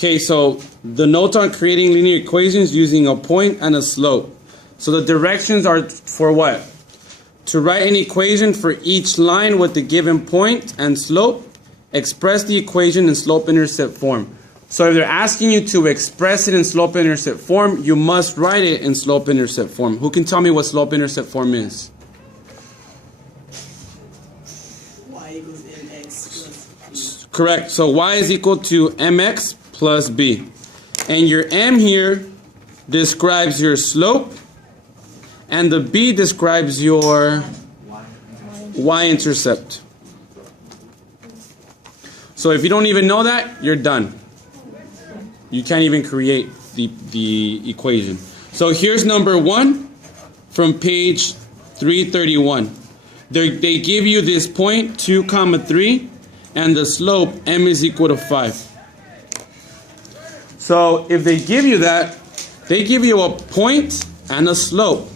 Okay, so the notes on creating linear equations using a point and a slope. So the directions are for what? To write an equation for each line with the given point and slope. Express the equation in slope-intercept form. So if they're asking you to express it in slope-intercept form, you must write it in slope-intercept form. Who can tell me what slope-intercept form is? Y equals mx plus b. Correct. So y is equal to mx plus b. And your m here describes your slope, and the b describes your y-intercept. So if you don't even know that, you're done. You can't even create the equation. So here's number 1 from page 331. They give you this point 2, 3, and the slope m is equal to 5. So if they give you that, they give you a point and a slope.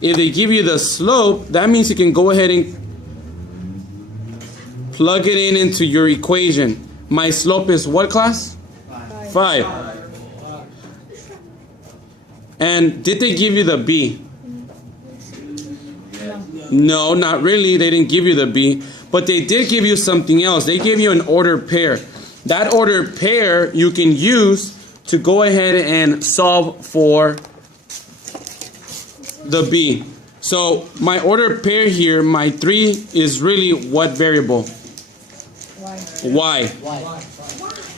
If they give you the slope, that means you can go ahead and plug it in into your equation. My slope is what, class? 5. And did they give you the b? No, not really. They didn't give you the b. But they did give you something else. They gave you an ordered pair. That ordered pair you can use to go ahead and solve for the b. So my ordered pair here, my 3 is really what variable? Y.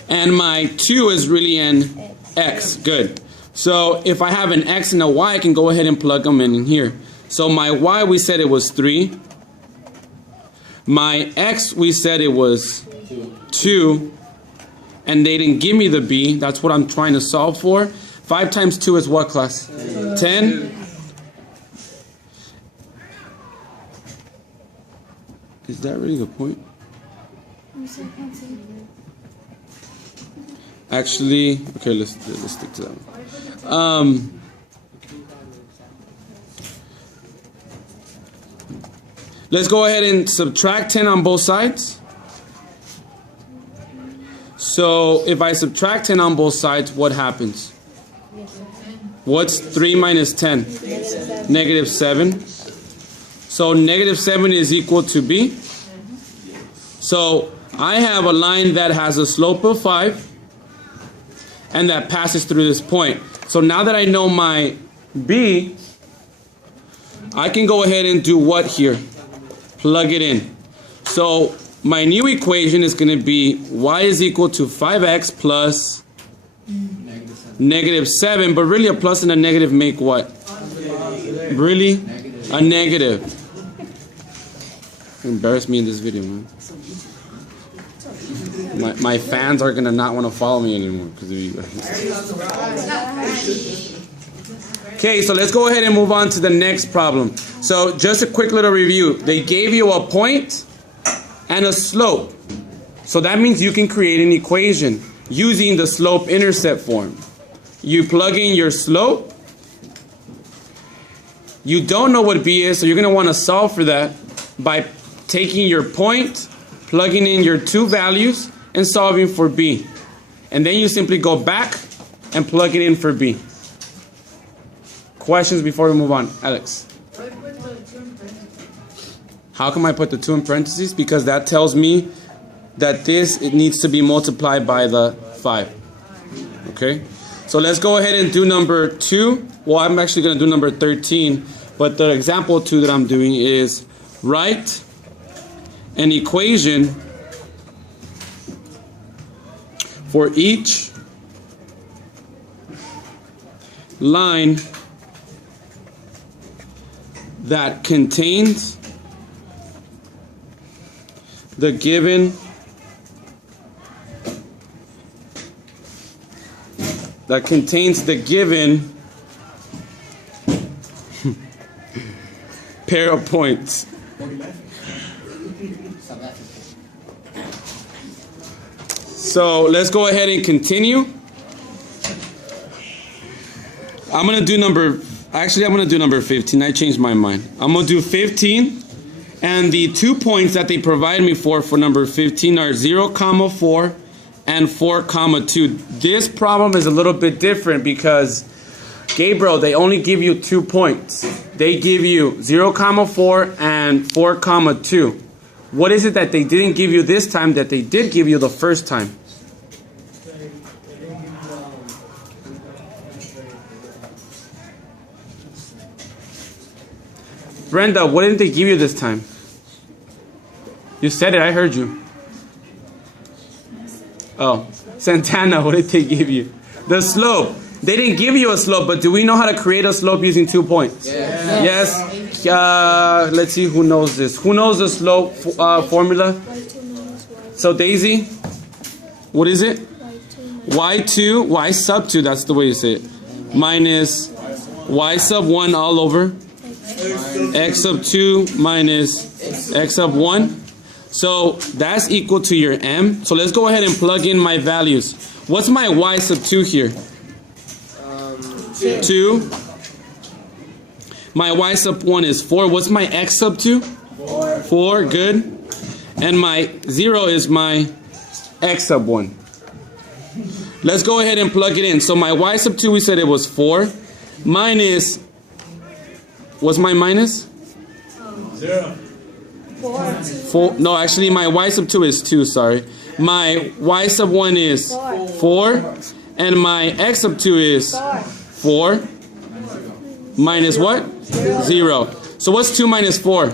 And my 2 is really an x. Good. So if I have an x and a y, I can go ahead and plug them in here. So my y, we said it was 3. My x, we said it was 2. And they didn't give me the b. That's what I'm trying to solve for. 5 times 2 is what, class? 10. Is that really the point? Actually, okay, let's stick to that one. Let's go ahead and subtract 10 on both sides. So if I subtract 10 on both sides, what happens? What's 3 minus 10? Negative 7. So negative 7 is equal to b. So I have a line that has a slope of 5 and that passes through this point. So now that I know my b, I can go ahead and do what here? Plug it in. So my new equation is going to be y is equal to 5x plus negative 7. But really a plus and a negative make what? Really? A negative. Embarrass me in this video, man. My fans are gonna not want to follow me anymore because of you. Okay, so let's go ahead and move on to the next problem. So just a quick little review. They gave you a point and a slope. So that means you can create an equation using the slope-intercept form. You plug in your slope. You don't know what b is, so you're gonna want to solve for that by taking your point, plugging in your 2 values, and solving for b. And then you simply go back and plug it in for b. Questions before we move on? Alex. How come I put the 2 in parentheses? Because that tells me that it needs to be multiplied by the 5. Okay? So let's go ahead and do number 2. Well, I'm actually going to do number 13. But the example 2 that I'm doing is write an equation for each line that contains the given pair of points. So let's go ahead and continue. I'm going to do number 15. I changed my mind. I'm going to do 15. And the 2 points that they provide me for number 15 are 0, 4 and 4 comma 2. This problem is a little bit different because, Gabriel, they only give you 2 points. They give you 0 comma 4 and 4 comma 2. What is it that they didn't give you this time that they did give you the first time? Brenda, what didn't they give you this time? You said it, I heard you. Oh, Santana, what did they give you? The slope. They didn't give you a slope, but do we know how to create a slope using 2 points? Yes. Let's see who knows this. Who knows the slope formula? So Daisy, what is it? Y2, y sub 2, that's the way you say it. Minus y sub 1 all over x sub 2 minus x sub 1. So that's equal to your m. So let's go ahead and plug in my values. What's my y sub 2 here? 2. My y sub 1 is 4. What's my x sub 2? 4. Good. And my 0 is my x sub 1. Let's go ahead and plug it in. So my y sub 2, we said it was 4. Minus, what's my minus? 0. 4. No, actually my y sub 2 is 2, sorry. My y sub 1 is 4. And my x sub 2 is 4. Minus what? 0. So what's 2 minus 4?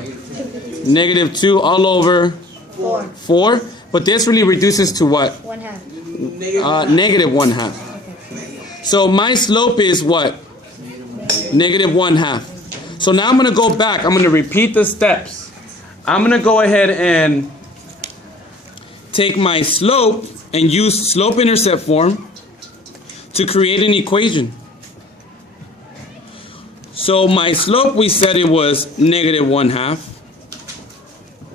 Negative 2 all over 4. But this really reduces to what? 1/2. Negative 1/2. So my slope is what? Negative 1/2. So now I'm going to go back. I'm going to repeat the steps. I'm going to go ahead and take my slope and use slope-intercept form to create an equation. So my slope, we said it was negative 1/2.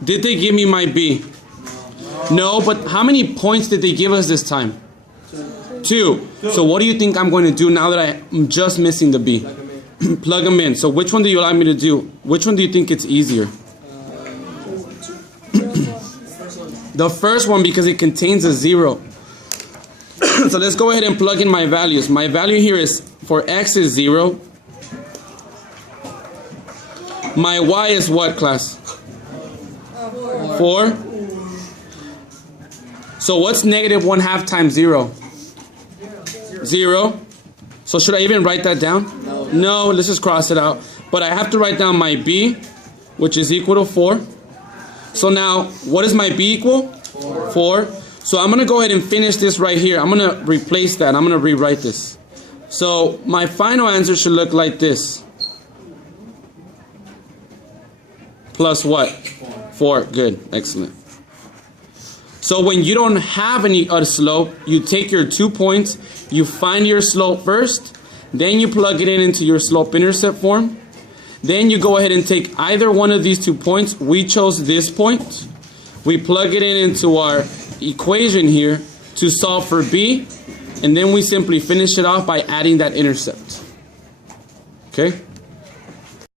Did they give me my b? No, but how many points did they give us this time? 2. So what do you think I'm going to do now that I'm just missing the b? Plug them in. So which one do you allow me to do? Which one do you think it's easier? The first one, because it contains a 0. So let's go ahead and plug in my values. My value here is, for x is 0. My y is what, class? 4. So what's negative 1/2 times 0? 0. So should I even write that down? No, let's just cross it out. But I have to write down my b, which is equal to 4. So now, what does my b equal? 4. So I'm going to go ahead and finish this right here. I'm going to replace that. I'm going to rewrite this. So my final answer should look like this. Plus what? 4. Good. Excellent. So when you don't have any slope, you take your 2 points, you find your slope first, then you plug it in into your slope-intercept form. Then you go ahead and take either one of these 2 points. We chose this point. We plug it in into our equation here to solve for b, and then we simply finish it off by adding that intercept. Okay?